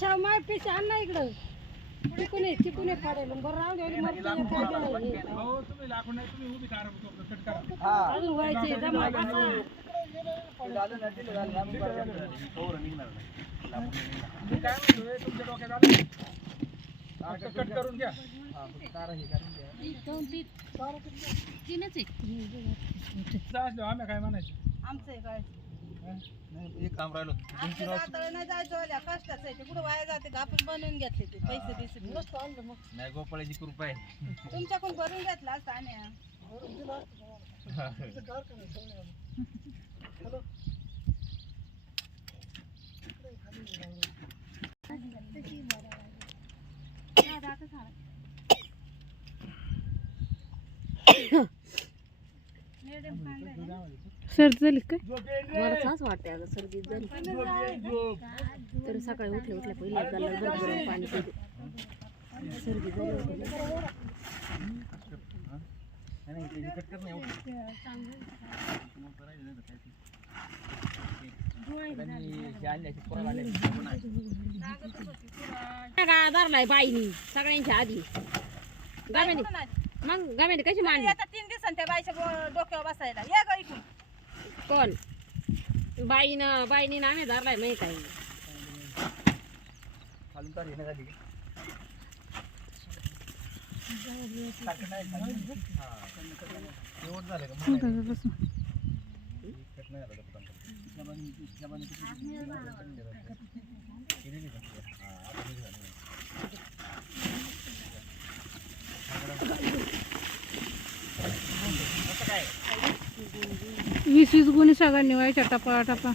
छाव माय पीस आण ना इकडं चिकून पडेल बरं राहून द्यायला हो तुम्ही लागून नाही तुम्ही उभी करा कट करा अजून व्हायचे जमा बसा मी काय म्हणतोय तुमच्या डोक्यात आलं कट करून घ्या तारा हे करून घ्या दोन तीनच आहे आम्ही काय म्हणायचं आमचं काय नाही एक काम राहिलं नाही जायचं वाल्या कष्टाचं आहे ते कुठं वाया जाते का आपण बनवून घेतले ते पैसे दिसे नाही गोपाळाची कृपा आहे तुमच्याकडून भरून घेतला असता आणि सर्दी झाली काय मला छान वाटते अगं सर्दी झाली तर सकाळी उठल्या पहिले गरम पाणी पिते सर्दी झाली धरलाय बाईनी सगळ्यांच्या आधी गाव्याने मग गाव्याने कशी मांडली आता 3 दिवसांनी त्या बाईच्या डोक्यावर बसायला या ग इकडून कोण बाईनी नामे धरलाय माहित आहे वीस गुणी सगळ्यांनी व्हायच्या टपा टपा